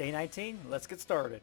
Day 19, let's get started.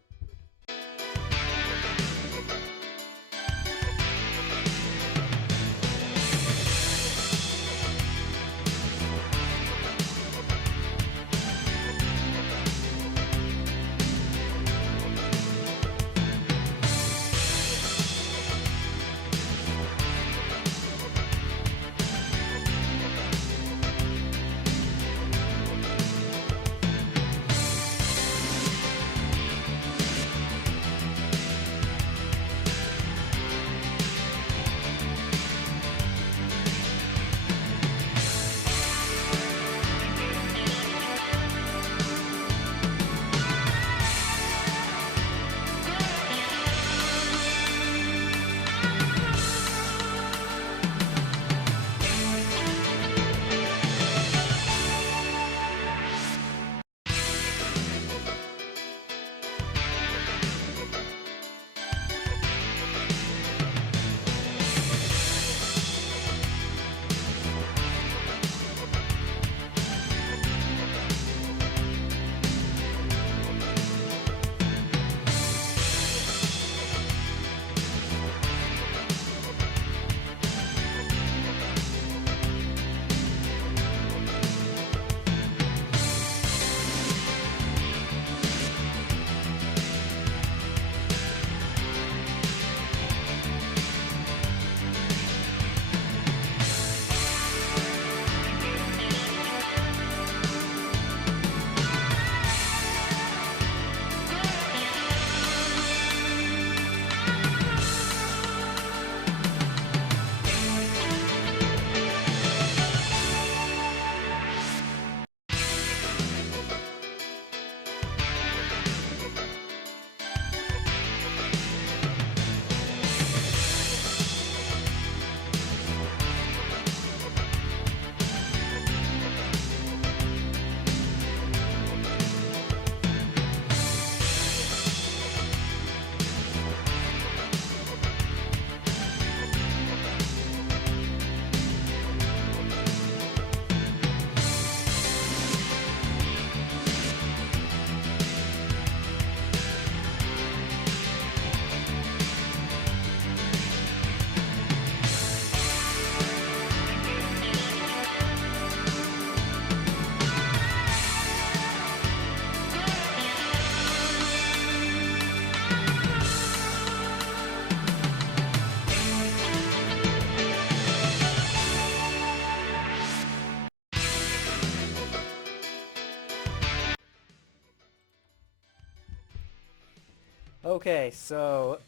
Okay, so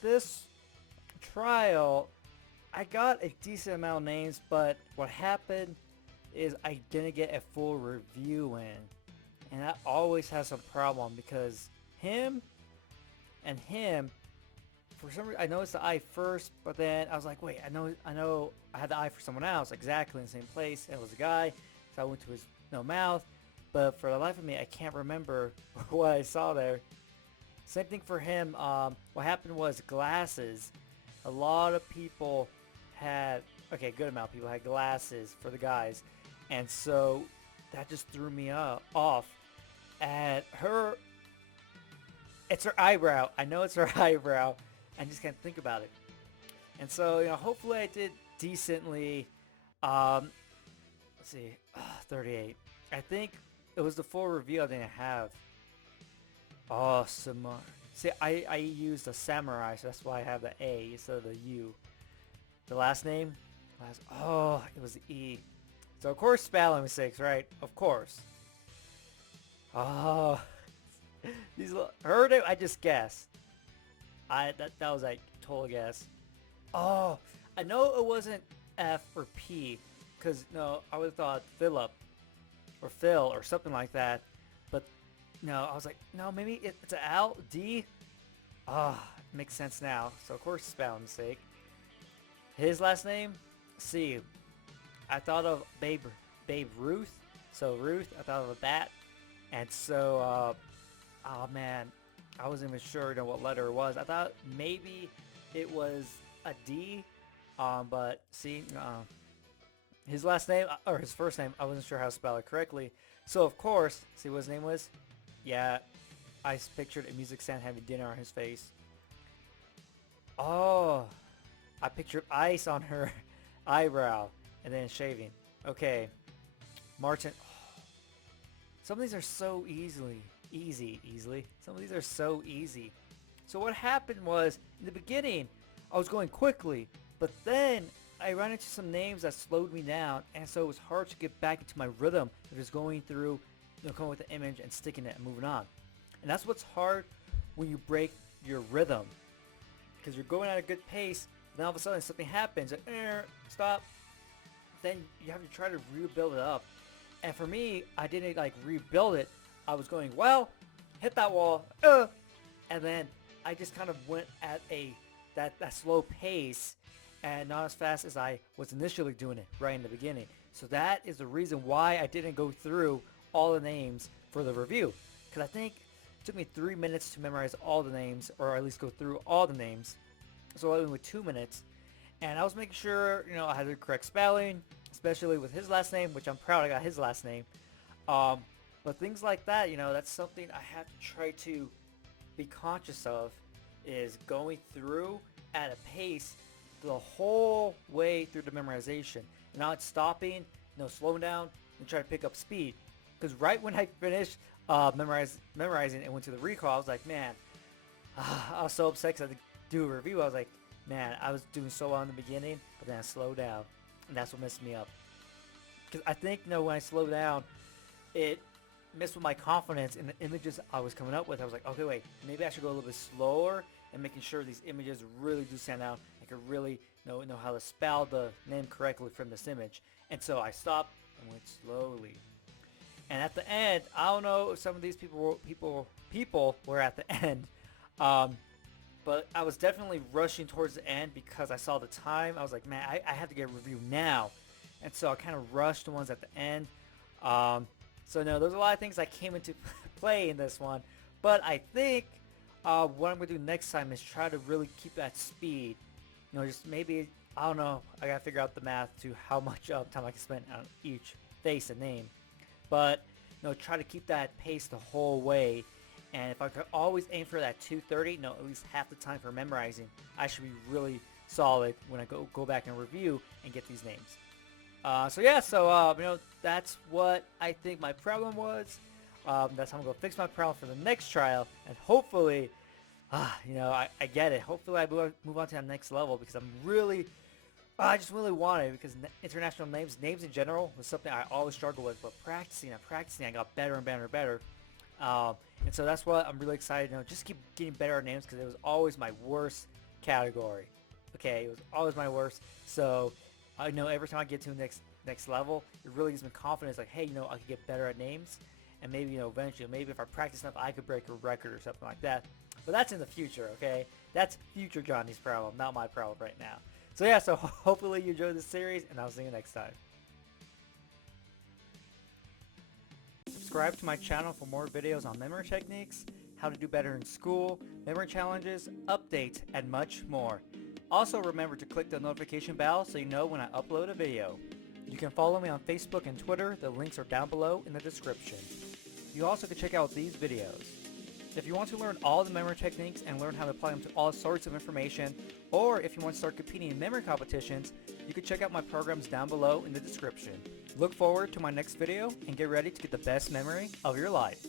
this trial, I got a decent amount of names, but what happened is I didn't get a full review in. And that always has a problem because him and him, for some reason, I noticed the I first, but then I was like, wait, I know I had the I for someone else, exactly in the same place, and it was a guy, so I went to his mouth, but for the life of me, I can't remember what I saw there. Same thing for him. What happened was glasses. A lot of people had, okay, a good amount of people had glasses for the guys, and so that just threw me off. And it's her eyebrow. I know it's her eyebrow. I just can't think about it. And so, hopefully I did decently. Um, let's see, 38. I think it was the full review I didn't have. Oh, samurai. See, I used a samurai, so that's why I have the A instead of the U. The last name? Oh, it was the E. So, of course, spelling mistakes, right? Of course. Oh, her name, I just guessed. That was like total guess. Oh, I know it wasn't F or P, because no, I would have thought Philip or Phil or something like that. But no, I was like, no, maybe it's an L, D. Ah, makes sense now. So of course spelling mistake. His last name, C. I thought of Babe Ruth. So Ruth, I thought of that. And so, oh man, I wasn't even sure what letter it was. I thought maybe it was a D, but see, his last name or his first name, I wasn't sure how to spell it correctly. So of course, see what his name was? Yeah, I pictured a music stand having dinner on his face. Oh, I pictured ice on her eyebrow and then shaving. Okay, Martin. Some of these are so easily. Some of these are so easy. So what happened was, in the beginning, I was going quickly, but then I ran into some names that slowed me down, and so it was hard to get back into my rhythm of just going through, coming with the image and sticking it and moving on. And that's what's hard when you break your rhythm, because you're going at a good pace, then all of a sudden something happens, like, stop. Then you have to try to rebuild it up. And for me, I didn't like rebuild it. I was going, well, hit that wall, and then I just kind of went at that slow pace and not as fast as I was initially doing it right in the beginning. So that is the reason why I didn't go through all the names for the review. Because I think it took me 3 minutes to memorize all the names, or at least go through all the names. So I went with 2 minutes. And I was making sure, I had the correct spelling, especially with his last name, which I'm proud I got his last name. But things like that, that's something I have to try to be conscious of, is going through at a pace the whole way through the memorization. Not stopping, slowing down and try to pick up speed. Because right when I finished memorizing and went to the recall, I was like, man, I was so upset because I had to do a review. I was like, man, I was doing so well in the beginning, but then I slowed down. And that's what messed me up. Because I think, when I slowed down, it messed with my confidence in the images I was coming up with. I was like, okay, wait, maybe I should go a little bit slower and making sure these images really do stand out. I could really know how to spell the name correctly from this image. And so I stopped and went slowly. And at the end, I don't know if some of these people were at the end, but I was definitely rushing towards the end because I saw the time. I was like, man, I have to get a review now. And so I kind of rushed the ones at the end. So no, there's a lot of things that came into play in this one. But I think what I'm going to do next time is try to really keep that speed. Just maybe, I don't know, I got to figure out the math to how much time I can spend on each face and name. But, try to keep that pace the whole way. And if I could always aim for that 2:30, at least half the time for memorizing, I should be really solid when I go back and review and get these names. So that's what I think my problem was. That's how I'm going to fix my problem for the next trial. And hopefully, I get it. Hopefully I move on to that next level, because I just really want it, because international names in general, was something I always struggled with. But practicing, I got better and better and better. And so that's what I'm really excited to just keep getting better at names, because it was always my worst category. Okay, it was always my worst. So I know every time I get to the next level, it really gives me confidence, like, hey, I could get better at names, and maybe, eventually, maybe if I practice enough, I could break a record or something like that. But that's in the future, okay? That's future Johnny's problem, not my problem right now. So yeah, so hopefully you enjoyed this series, and I'll see you next time. Subscribe to my channel for more videos on memory techniques, how to do better in school, memory challenges, updates, and much more. Also remember to click the notification bell so you know when I upload a video. You can follow me on Facebook and Twitter. The links are down below in the description. You also can check out these videos. If you want to learn all the memory techniques and learn how to apply them to all sorts of information, or if you want to start competing in memory competitions, you can check out my programs down below in the description. Look forward to my next video and get ready to get the best memory of your life.